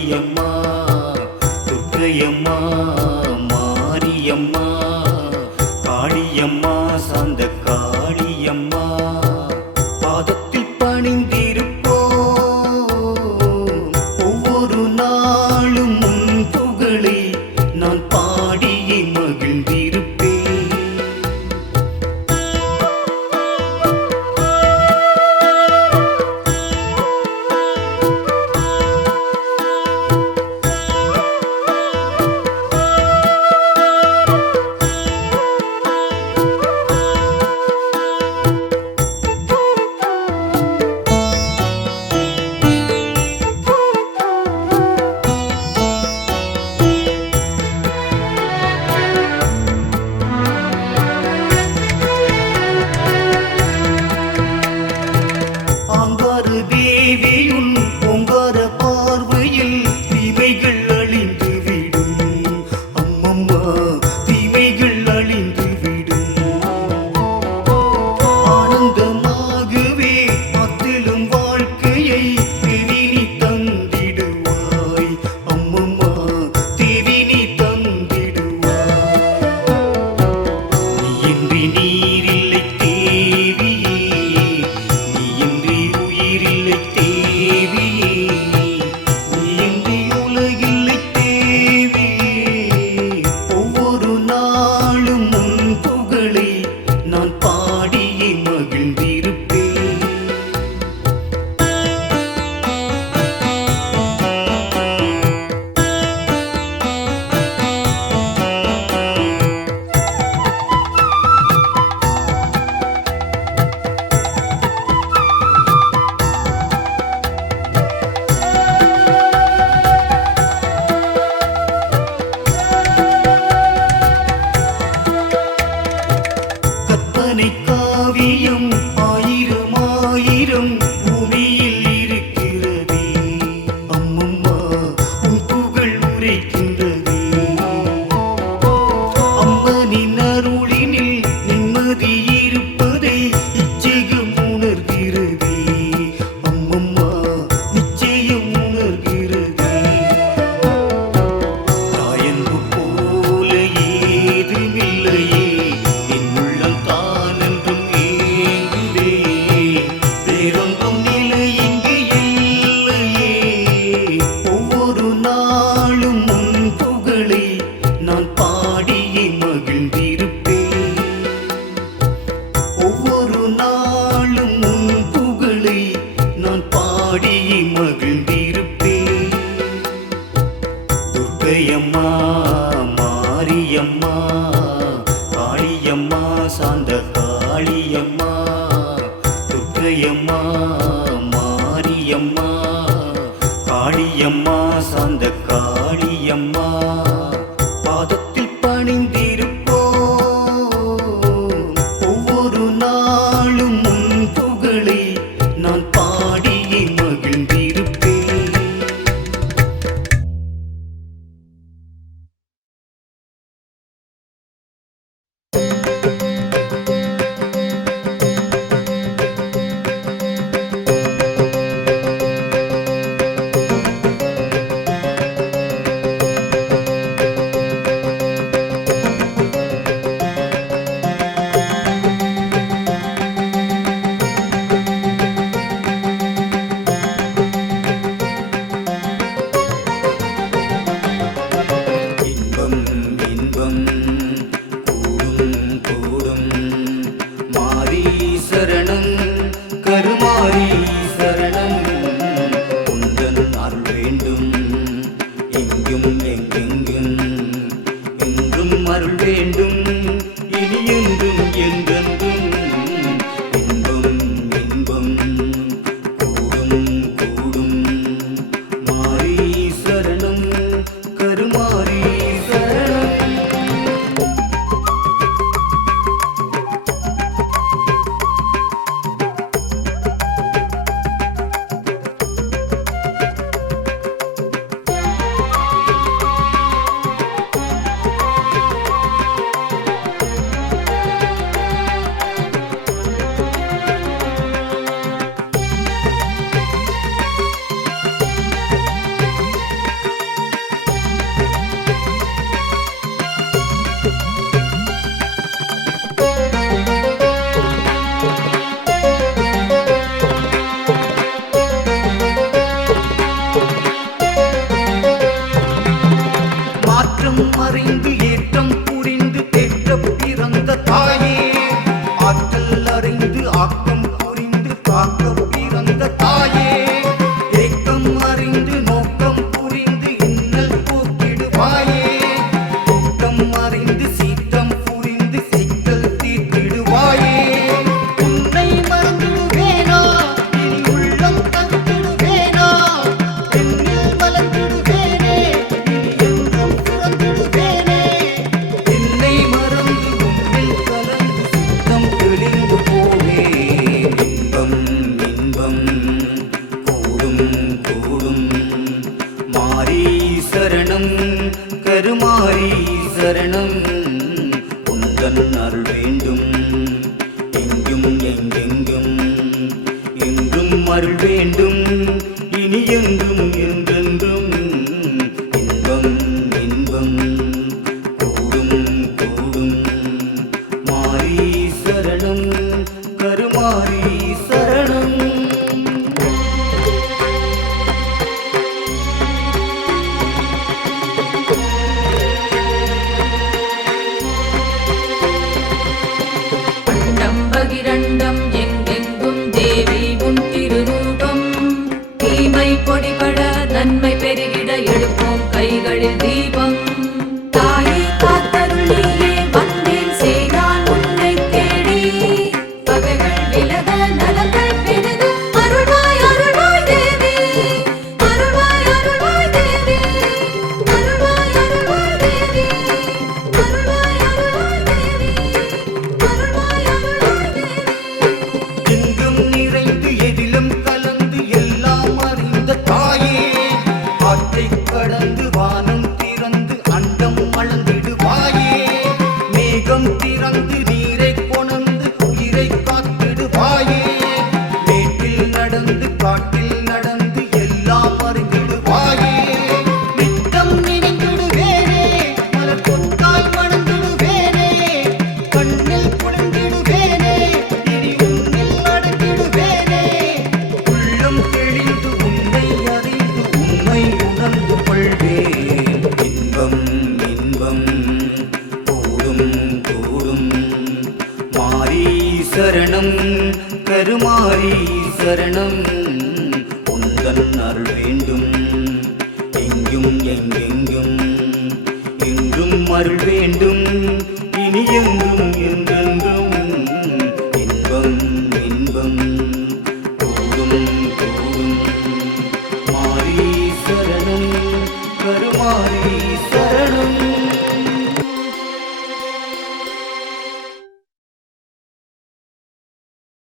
காளியம்மா துர்க்கையம்மா மாரியம்மா காளியம்மா சாந்த காளியம்மா பாதத்தில் பணிந்திருப்போம் ஒவ்வொரு நாளும் உன் புகழை நான் பாடியே மகிழ்ந்திருப்பேன். தேவியுன் பொங்கார பார்வையில் தீமைகள் அழிந்து விடும் அம்மம்மா தீமைகள் அழிந்து விடும். ஆனந்தமாகவே அத்திலும் வாழ்க்கையை தேவி நீ தந்திடுவாய் அம்மம்மா தேவி நீ தந்திடுவாய். நீயின்றி நீரில்லை தேவியே நீயின்றி உயிரில்லை தேவியே நீயின்றி உலகில்லை தேவியே ஒவ்வொரு நாளும் உன் புகழை நான் பாடியே மகிழ்ந்திருப்பேன். கற்பனை காவியம் ஆயிரம் ஆயிரம் பூமியில் இருக்கிறதே அம்மம்மா உன் புகழ் உரைக்கின்றதே. அம்மனின் அருளினில் நிம்மதி இருப்பதை இச்சகம் உணர்கிறதே அம்மம்மா நிச்சயம் உணர்கிறதே. தாயன்பு போல ஏதுமில்லையே என் உள்ளம் தானென்றும் ஏங்குதே வேறொன்றும் நிலை இங்கு இல்லையே ஒவ்வொரு நாளும் உன் புகழை நான் பாடியே மகிழ்ந்திருப்பேன். ஒவ்வொரு நாளும் உன் புகழை நான் பாடியே மகிழ்ந்திருப்பேன். துர்க்கையம்மா மாரியம்மா காளியம்மா சாந்த காளியம்மா துர்க்கையம்மா மாரியம்மா காளியம்மா சாந்த காளியம்மா பாதத்தில் பணிந்திருப்போம் ஒவ்வொரு நாளும் உன் புகழை நான் பாடியே மகிழ்ந்திருப்பேன். ஆட்டம் அறிந்து ஏற்றம் புரிந்து தேற்ற பிறந்த தாயே, ஆற்றல் அறிந்து ஆக்கம் புரிந்து காக்க பிறந்த தாயே, ஏக்கம் அறிந்து நோக்கம் புரிந்து இன்னல் போக்கிடுவாயே, கூட்டம் அறிந்து சீற்றம் புரிந்து சிக்கல் தீர்த்திடுவாயே. உன்னை மறந்துடுவேனா இனி உள்ளம் தந்திடுவேனா, என்னில் மலர்ந்திடுவேனே இனி என்றும் சுரந்திடுவேனே. என்னை மறந்து உன்னில் கலந்து சுத்தம் தெளிந்து போவேன். இன்பம் இன்பம் கூடும் கூடும் மாரி சரணம் கருமாரி சரணம். உந்தன் அருள் வேண்டும் எங்கும் எங்கெங்கும், என்றும் அருள் வேண்டும் இனி என்றும் என்றென்றும். இன்பம் இன்பம் கூடும் கூடும் மாரி சரணம் கருமாரி சரணம். அண்டம் பகிரண்டம் எங்கெங்கும் தேவி உன் திருரூபம். தீமை பொடிபட நன்மை பெருகிட எழுப்போம் கைகளில் தீபம். தாயே காத்தருள் நீயே வந்தேன் செய்தான் உன்னை தேடி. பகைகள் விலக நலங்கள் பெருக அருள்வாய் அருள்வாய் தேவி. அருள்வாய் அருள்வாய் தேவி. அருள்வாய் அருள்வாய் தேவி. அருள்வாய் அருள்வாய் தேவி. அருள்வாய் அருள்வாய் தேவி. எங்கும் நிறைந்து எதிலும் கலந்து எல்லாம் அறிந்த தாயே, ஆற்றைக் கடந்து வானம் திறந்து அண்டம் அளந்திடுவாயே, மேகம் திறந்து நீரை கொணர்ந்து உயிரை காத்திடுவாயே, மேட்டில் நடந்து காட்டில் நடந்து எல்லாம் அறிந்திடுவாயே. நித்தம் நினைந்திடுவேனே மலர் கொத்தாய் மணந்திடுவேனே, கண்ணில் குளிர்ந்திடுவேனே இனி உன்னில் அடங்கிடுவேனே. உள்ளம் தெளிந்து உன்னை அறிந்து உண்மை உணர்ந்து கொள்வேன். இன்பம் இன்பம் கூடும் கூடும் மாரி சரணம் கருமாரி சரணம். உந்தன் அருள் வேண்டும் எங்கும் எங்கெங்கும், என்றும் அருள் வேண்டும் இனி என்றும் என்றென்றும். இன்பம் இன்பம் கூடும் கூடும் மாரி சரணம் கருமாரி சரணம்.